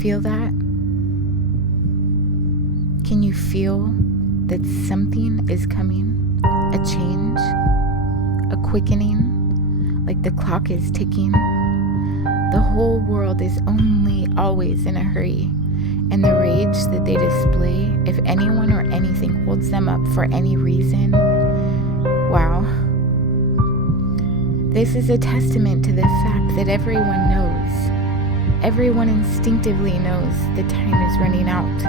feel that? Can you feel that something is coming? A change? A quickening? Like the clock is ticking? The whole world is only always in a hurry, and the rage that they display, if anyone or anything holds them up for any reason, wow. This is a testament to the fact that everyone knows. Everyone instinctively knows the time is running out.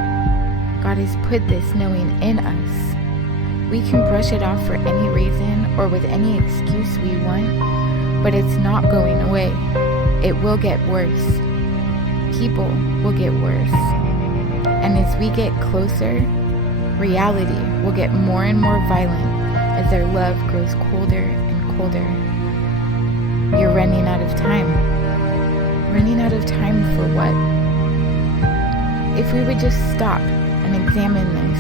God has put this knowing in us. We can brush it off for any reason or with any excuse we want, but it's not going away. It will get worse. People will get worse. And as we get closer, reality will get more and more violent as their love grows colder and colder. You're running out of time. Running out of time for what? If we would just stop and examine this,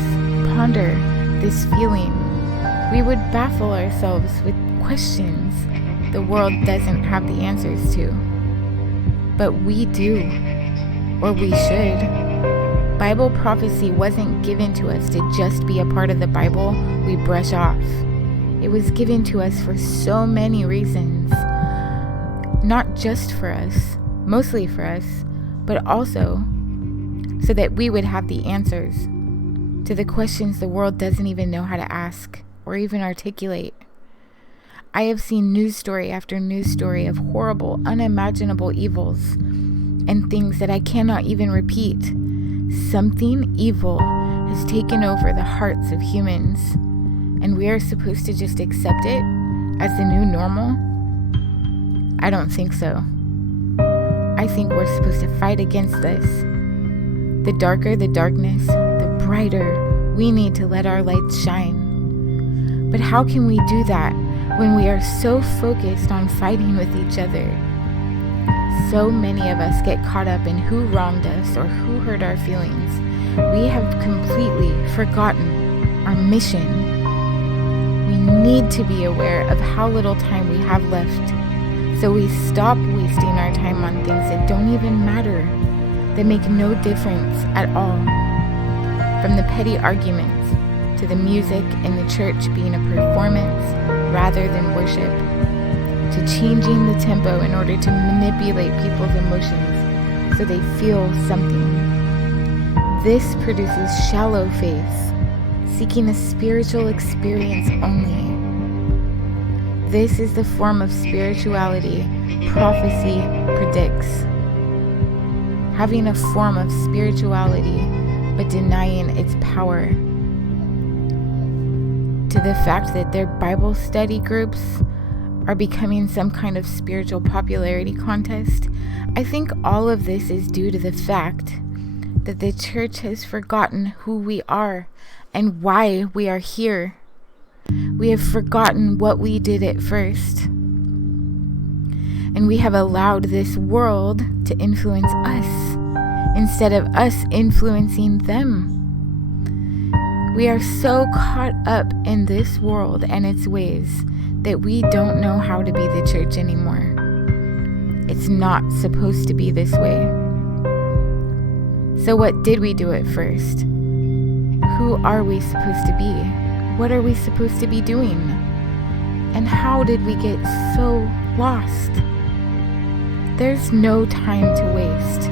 ponder this feeling, we would baffle ourselves with questions the world doesn't have the answers to. But we do, or we should. Bible prophecy wasn't given to us to just be a part of the Bible we brush off. It was given to us for so many reasons. Not just for us, mostly for us, but also so that we would have the answers to the questions the world doesn't even know how to ask or even articulate. I have seen news story after news story of horrible, unimaginable evils and things that I cannot even repeat. Something evil has taken over the hearts of humans, and we are supposed to just accept it as the new normal? I don't think so. I think we're supposed to fight against this. The darker the darkness, the brighter we need to let our light shine. But how can we do that when we are so focused on fighting with each other? So many of us get caught up in who wronged us or who hurt our feelings. We have completely forgotten our mission. We need to be aware of how little time we have left, so we stop wasting our time on things that don't even matter, that make no difference at all. From the petty arguments to the music in the church being a performance rather than worship, to changing the tempo in order to manipulate people's emotions so they feel something. This produces shallow faith, seeking a spiritual experience only. This is the form of spirituality prophecy predicts. Having a form of spirituality but denying its power. To the fact that their Bible study groups are becoming some kind of spiritual popularity contest, I think all of this is due to the fact that the church has forgotten who we are and why we are here. We have forgotten what we did at first. And we have allowed this world to influence us instead of us influencing them. We are so caught up in this world and its ways that we don't know how to be the church anymore. It's not supposed to be this way. So what did we do at first? Who are we supposed to be? What are we supposed to be doing? And how did we get so lost? There's no time to waste.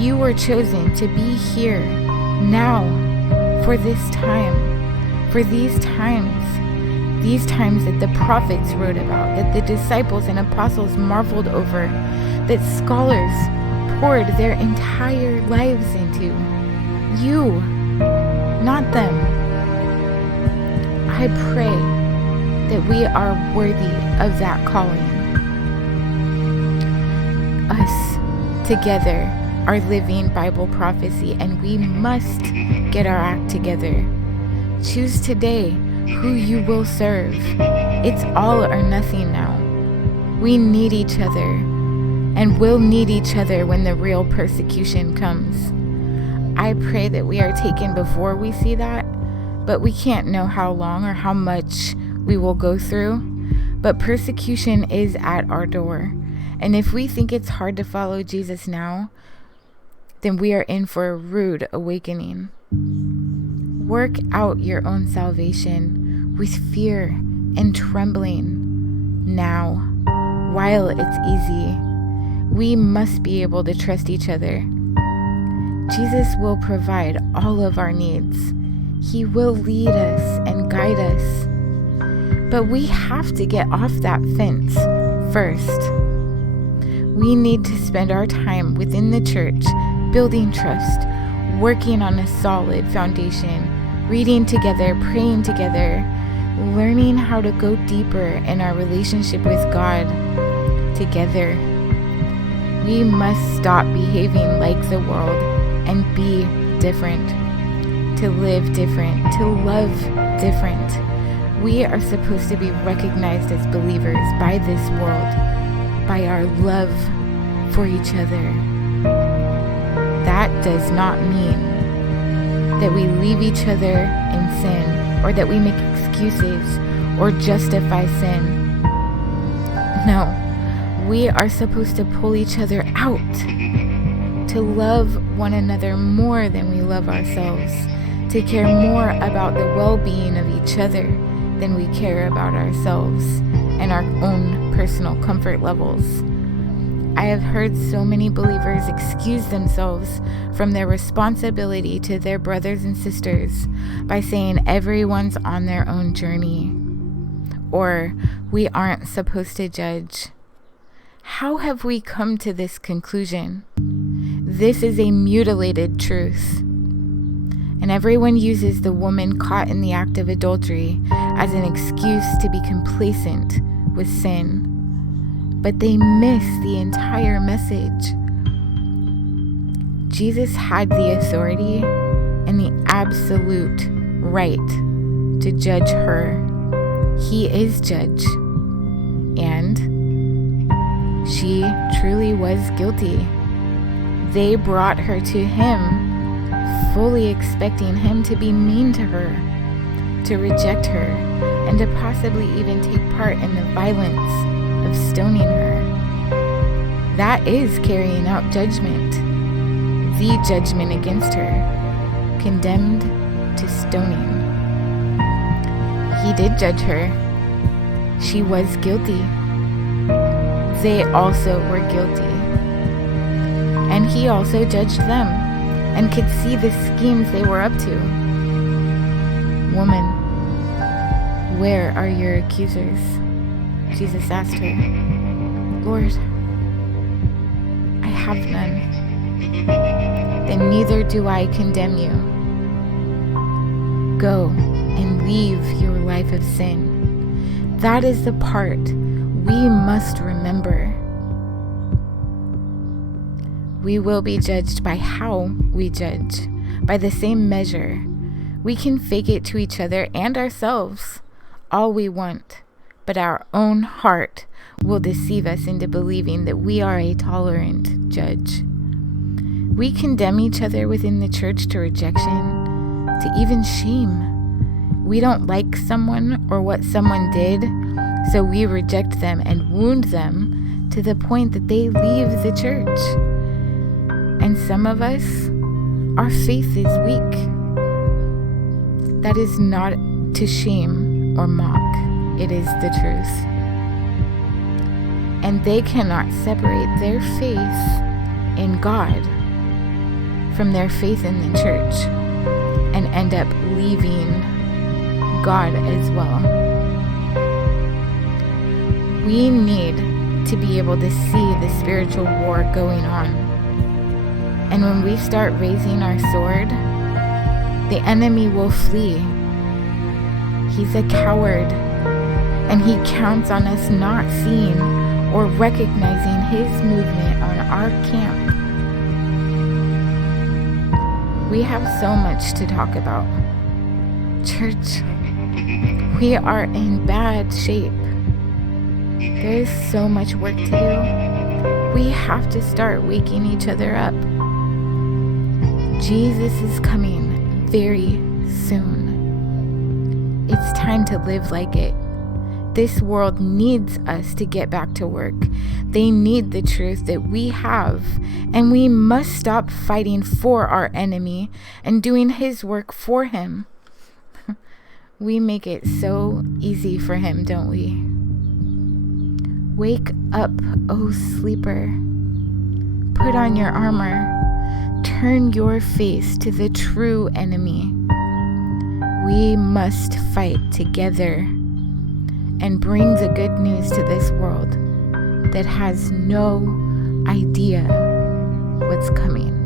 You were chosen to be here, now, for this time, for these times that the prophets wrote about, that the disciples and apostles marveled over, that scholars poured their entire lives into. You, not them. I pray that we are worthy of that calling. Us, together, are living Bible prophecy, and we must get our act together. Choose today who you will serve. It's all or nothing now. We need each other, and will need each other when the real persecution comes. I pray that we are taken before we see that, but we can't know how long or how much we will go through. But persecution is at our door, and if we think it's hard to follow Jesus now, then we are in for a rude awakening. Work out your own salvation with fear and trembling now, while it's easy. We must be able to trust each other. Jesus will provide all of our needs. He will lead us and guide us. But we have to get off that fence first. We need to spend our time within the church, building trust, working on a solid foundation, reading together, praying together, learning how to go deeper in our relationship with God together. We must stop behaving like the world and be different, to live different, to love different. We are supposed to be recognized as believers by this world, by our love for each other. That does not mean that we leave each other in sin, or that we make excuses or justify sin. No, we are supposed to pull each other out, to love one another more than we love ourselves, to care more about the well-being of each other than we care about ourselves and our own personal comfort levels. I have heard so many believers excuse themselves from their responsibility to their brothers and sisters by saying everyone's on their own journey, or we aren't supposed to judge. How have we come to this conclusion? This is a mutilated truth. And everyone uses the woman caught in the act of adultery as an excuse to be complacent with sin. But they miss the entire message. Jesus had the authority and the absolute right to judge her. He is judge. And she truly was guilty. They brought her to him, fully expecting him to be mean to her, to reject her, and to possibly even take part in the violence of stoning her. That is carrying out judgment, the judgment against her, condemned to stoning. He did judge her. She was guilty. They also were guilty. And he also judged them and could see the schemes they were up to. Woman, where are your accusers? Jesus asked her. Lord, I have none. Then neither do I condemn you. Go and leave your life of sin. That is the part we must remember. We will be judged by how we judge, by the same measure. We can fake it to each other and ourselves all we want, but our own heart will deceive us into believing that we are a tolerant judge. We condemn each other within the church to rejection, to even shame. We don't like someone or what someone did, so we reject them and wound them to the point that they leave the church. And some of us, our faith is weak. That is not to shame or mock. It is the truth. And they cannot separate their faith in God from their faith in the church and end up leaving God as well. We need to be able to see the spiritual war going on. And when we start raising our sword, the enemy will flee. He's a coward, and he counts on us not seeing or recognizing his movement on our camp. We have so much to talk about. Church, we are in bad shape. There is so much work to do. We have to start waking each other up. Jesus is coming very soon. It's time to live like it. This world needs us to get back to work. They need the truth that we have, and we must stop fighting for our enemy and doing his work for him. We make it so easy for him, don't we? Wake up, O sleeper. Put on your armor. Turn your face to the true enemy. We must fight together and bring the good news to this world that has no idea what's coming.